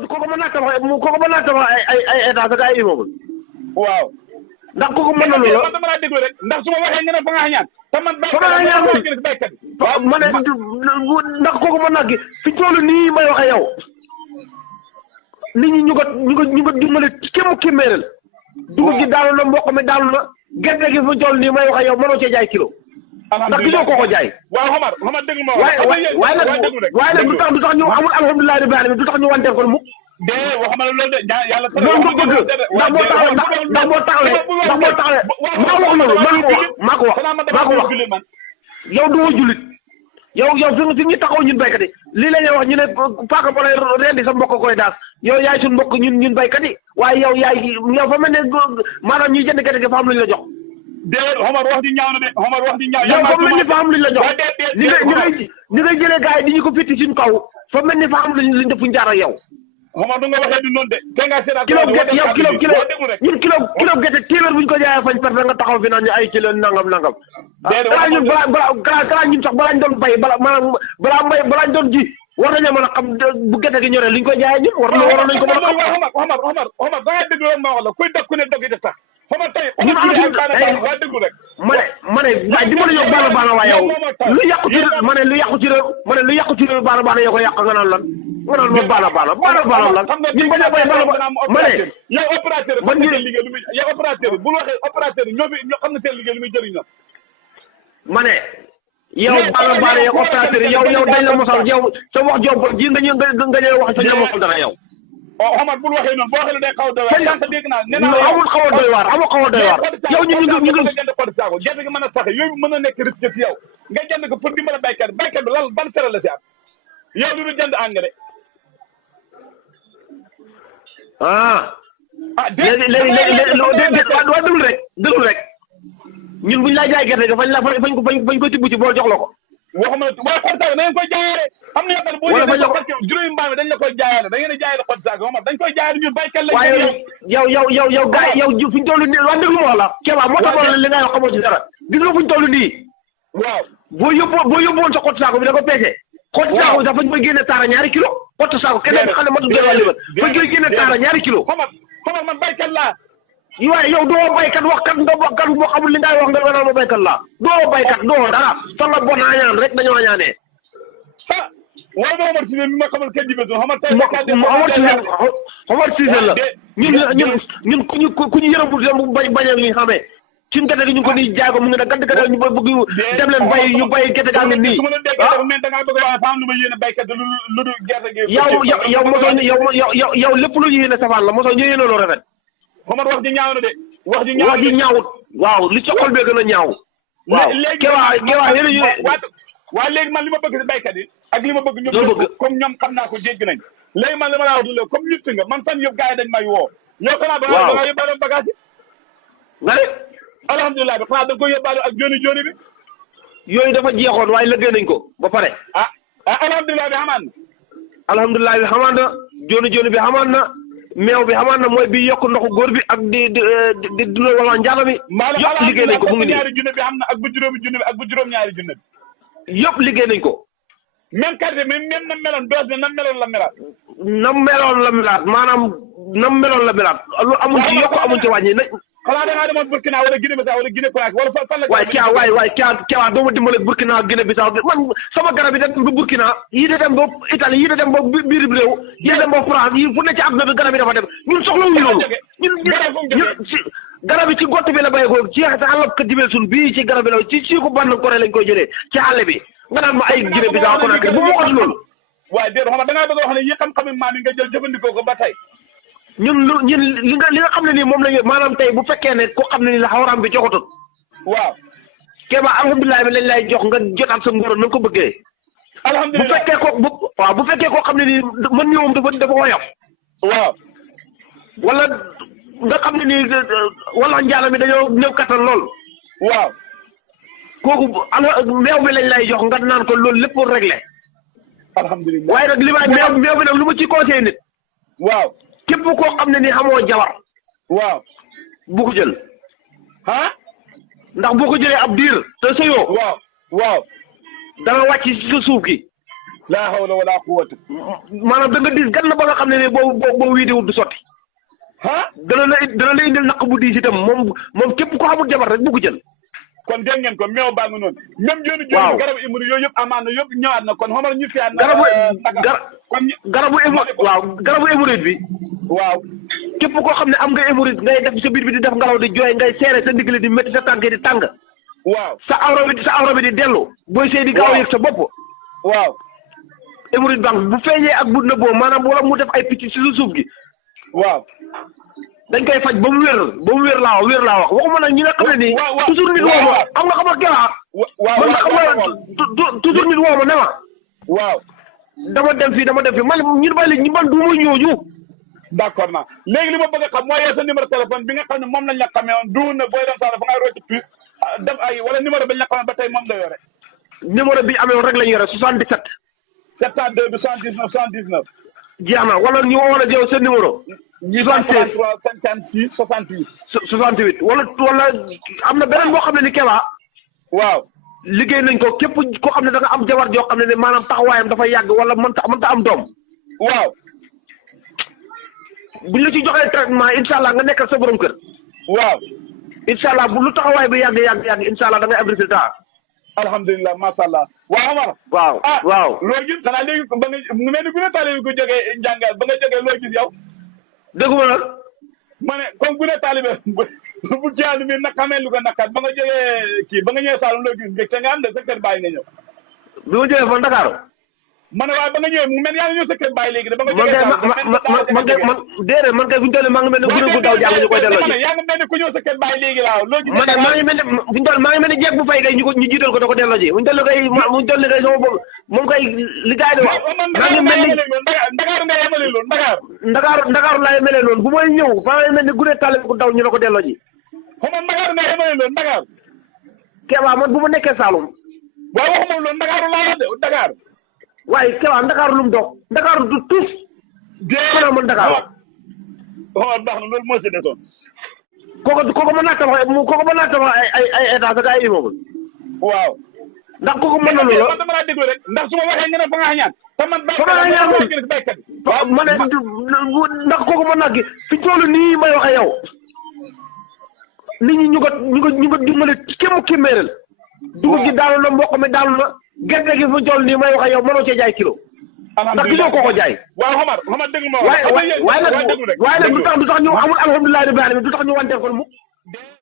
kooku mën naa tabax ay étage ak ay immeuble. waaw. ndax kooku mën na loolu. man dama laa déglu rek ndax su ma waxee nga ne fa nga xañaan. te man baykat ma ne ndax kooku mën naa kii fi toll nii may waxee yow nit ñi ñu ko dimbale kémméeral dugub ji daanu na mboq mi daanu na gerte gi fi toll nii may waxee yow mënoo cee jaay kilo. ndax gisoo koo ko jaay. waaw xamar dégg ma waaye nag du tax ñu amul alhamdulilah rabbil alamin du tax ñu wanteer ko mukk. waxuma la loolu de yàlla. loolu nga bëgg ndax boo taxawee maa wax loolu maa ko wax yow doo jullit yow fi ñu taxaw ñun baykat yi lii la ñuy wax ñu ne paaka ba lay rendi sa mbokk koy daas yow yaay suñ mbokk ñun baykat yi waaye yow fa mel ne maanaam ñuy jënd gerte gi fa am lu ñu la jox. Omar wax di ñaaw na de Omar wax di ñaaw. yow fa mel ni fa am lu ñu la jox ni ngay jëlee gars yi di ñu ko fitti suñ kaw fa mel ni fa am lu ñu def fu ñu jaar ak yow. Omar du nga waxee du noonu de. kilo gerte yow kilo gerte téeméer bu ñu ko jaayee fañ perte nga taxaw fi naan ñu ay kilo nangam. balaa ñun ñun sax balaa ñu doon bay balaa ñu doon ji war nañoo mën a xam bu gerte gi ñoree li ñu koy jaayee ñun waroon nañ ko mën a xam. Omar da ngaa déglu ma wax la kuy def ku ne dog yi def sax. Omar tey ñun am waa déglu rek. ma ne waaye dimbali ñëw baana waaye yow lu yàqu ci lu yàqu ci réew baana yoo ko yàq nga naan lan. nga naan ma baana lan ñun ba ñoo bay ma ne yow opérateur bi liggéey lu muy yow opérateur bul waxee opérateur ñoo xam ne seen liggéey lu muy jëriñ la. ma ne yow baana yow opérateur yow dañ la mosal yow sa wax jomb ji nga ñëw wax sa ña mosal dara yow. Omar bul waxee noonu boo waxee lu day xaw a doy waar. dégg naa amul xaw a doy waar yow ñu jënd code saako gerte gi mën a saxe yooyu mën a nekk risque ci yow nga jënd ko pour dimbale baykat bi lan ban fere la si am yow du jënd engrais. léegi waa déglu rek ñun buñ laa jaay gerte gi fañ ko tibb ci boo jox la ko. waxuma waaye xot saako da ngeen koy jaayaale am na yoo xam ne boo ñëwee parce que juróomi mbaam dañ la koy jaayaale da ngeen a jaayaale xot saako Omar dañ koy jaayaale ñun baykat lañ. waaye yow gars yi yow fi ñu toll nii waa déglu ma wax la Kéba moo tax li ngay wax xamoo ci dara gis nga fu ñu toll nii. waaw boo yóbbuwoon sa xot saako bi da ko peese. xot saako bi sax fañ koy génne taara ñaari kilo xot saako keneen xam ne matul gën a limal fañ koy génne taara ñaari kilo. Omar man baykat laa. waaye yow doo baykat waxkat nga waxkat boo xamul li ngay wax nga naan ma baykat laa doo baykat doo dara tolla bon añaan rek dañoo añaanee. waaye ba Omar Cissé mi ma xamal kenn jibe Omar Cissé la ñun ku ñu yërëmul dem bañ a ñu xamee suñu gerte gi ñu ko nii jaay ko mu ngi ne gàtt gàtt ñu bëgg dem leen bay ñu bay gerte gaa ngi nii. su ma la déggee dafa mel da ngaa bëgg a wax am lu ma yéene baykat lu dul gerte gi. yow lépp lu ñu yéene safaan la mosoo ñu yéene loo rafet. Omar wax ji ñaaw na de. wax ji ñaawut waaw li ca xol bee gën a ñaaw. waaw Kéba yéen a waaw léegi man li ma bëgg si baykat yi ak li ma bëgg ñoom comme ñoom xam naa ko jéggi nañ léegi man li ma laa wax léegi comme ñitt nga man fan yëpp gars yi dañ may woo ñoo xanaa ba nga yóbbaale bagage yi nga ne alhamdulilah bi xanaa da nga koy yóbbaale ak joni bi yooyu dafa jeexoon waaye liggéey nañ ko ba pare alhamdulilah bi xamaan na alhamdulilah bi xamaan na joni bi xamaan na meew bi xamaan na mooy bi yokk ndoxu góor bi ak di dundal wala njaata bi yëpp liggéey nañ ko mu ngi nii ñaari junne bi am na ak bu juróomi junne bi ak bu juróom-ñaari junne bi yëpp liggéey nañ ko même carte même na meloon doos bi nam meloon la melaat maanaam nam meloon la melaat lu amul ci yokk amul ci wàññi na xanaa da ngaa demoon Burkina wala Guinée Bissau wala Guinée Conakry wala fan la waaye Kéba doo ma dimbale Burkina Guinée Bissau man sama garab yi dem ba Burkina yii da dem ba Italie yii da dem ba biir réew yii da dem ba France yii fu ne ci àdduna bi garab yi dafa dem ñun soxlawuñu loolu ñun garab yi ci gott bi la béy ko ci àll ko dibel sun bii ci garab bi la ci ko bann koré lañ koy jëlee ci àll bi nga naan ma ay Guinée Bissau Conakry bu mu waxati loolu waaye déedéet xam nga da ngaa bëgg a wax ne yi xam-xami maam yi nga jël jëfandikoo ko ba tey ñun li nga xam ne nii moom la ñu maanaam tey bu fekkee ne ko xam ne nii la xawraam bi joxatut waaw Kéba alhamdulilah bi lañ lay jox nga jotaat sa ngóor na nga ko bëggee alhamdulilah bu fekkee koo xam ne nii mën ñoom dafa woyof waaw wala nga xam ne nii wala njaala mi dañoo néew kattan lool waaw kooku meew bi lañ lay jox nga naan ko loolu lépp réglé alhamdulilah waaye nag li ma meew bi nag lu ma ci conseillé nit waaw képp koo xam ne ni xamoo jabar waaw bu ko jël ndax boo ko jëlee ab diir te sëyoo waaw dana wàcc ci sa suuf gi laa hawla wala quwwata. maanaam da nga diis gan la ba nga xam ne boo wiidewut du sotti. ah. dana la indil naq bu diis itam moom képp ko xamul jabar rek bu ko jël. kon dégg ngeen ko meew baa nga noonu. même joni waaw garabu imri yooyu yëpp amaan na yëpp ñëwaat na kon xamal ñu fiyaat na. garabu hémorroïde bi. waaw. képp koo xam ne am nga hémorroïde ngay def sa biir bi di def ngelaw di jooy ngay seere sa ndigli di métti sa tànk di tàng. waaw sa awra bi di dellu. booy sëy di gaaw a yëg sa bopp. waaw. hémorroïde baax bu feeñee ak bu nëbboo maanaam wala mu def ay picc ci suuf gi. waaw. dañ koy faj ba mu wér laa wax waxuma nag ñi nga xam ne nii. toujours nit woo ma am nga xam nga Keba. man xam nga toujours nit woo ma ne ma. waaw. dama dem fii man ñun ba léegi man du ma ñooñu. d'accord naa léegi li ma bëgg a xam mooy sa numéro téléphone bi nga xam ne moom lañ la xamee woon du na booy dem sax dafa ngay rocc plus def ay wala numéro bi ñu la xamee ba tey moom la yore. numéro bi amee woon rek la ñu yore 77. 702 79 79. jeex na wala ñu wala jëw seen numéro. 76 56 68. 68 wala am na beneen boo xam ne ni Keba. waaw. liggéey nañ ko képp koo xam ne da nga am jabar joo xam ne maanaam taxawaayam dafa yàgg wala mënta am doom. waaw. buñ la ci joxee traitement incha allah nga nekkal sa borom kër. waaw. incha allah bu lu taxawaay bi yàgg incha allah da ngay am résultat. alhamdulilah macha allah. waaw Omar. waaw waaw. loo gis xanaa léegi ba nga mu mel ni bu ne taalibe ko jógee njàngal ba nga jógee loo gis yow. dégguma nag. ma ne comme bu ne taalibe bu jaanu mi nag xamee lu ko naqat ba nga jógee kii ba nga ñëwee Saalum loo gis mbégte nga am de sa kër bàyyi nga ñëw. bi ma jógee fa Ndakaaru. ma ne waaye ba nga ñëwee mu mel yaa ngi ñëw sa kër bàyyi léegi de ba nga jógee déedéet man kay bu ñu toll maa ngi mel ne gune gu daw jàng ñu koy delloo ji. yaa ngi mel ni ku ñëw sa kër bàyyi léegi waaw loo gis. maa ngi mel ne bu ñu toll maa ngi mel ni jeeg bu fay kay ñu jiital ko da ko delloo ji bu ñu toll kay sama bopp moom kay li gars yi di wax. maa ngi mel ni Ndakaaru nga yemale loolu Ndakaaru laa yemale noonu bu may ñëw fa ngay mel ni gune tàlle ku daw ñu la ko delloo ji. xam nga Ndakaaru nga yemale loolu Ndakaaru. Keba man bu ma nekkee Saalum. waaw waxuma loolu Ndakaaru laa la de Ndakaaru. waaye Keba Ndakaaru lu mu dox Ndakaaru du tous. xanaa man Ndakaaru. waaw baax na loolu moo si desoon. kooku mën naa tabax ay état ak ay immeuble. waaw. ndax kooku mën na loolu. man dama laa déglu rek ndax su ma waxee nga ne fa ngaa ñaan. te man baykat ma ne ndax kooku mën naa gi fi toll nii may waxe yow nit ñi ñu ko dimbale kéem méeral. dugub ji daanu na mboq mi daanu na gerte gi fi toll nii may waxe yow mënoo cee jaay kilo. ndax gisoo koo jaay. waaw Omar dégg ma waaye nag du tax ñu amul alhamdulilah rabbil alamin du tax ñu wanteer kon mu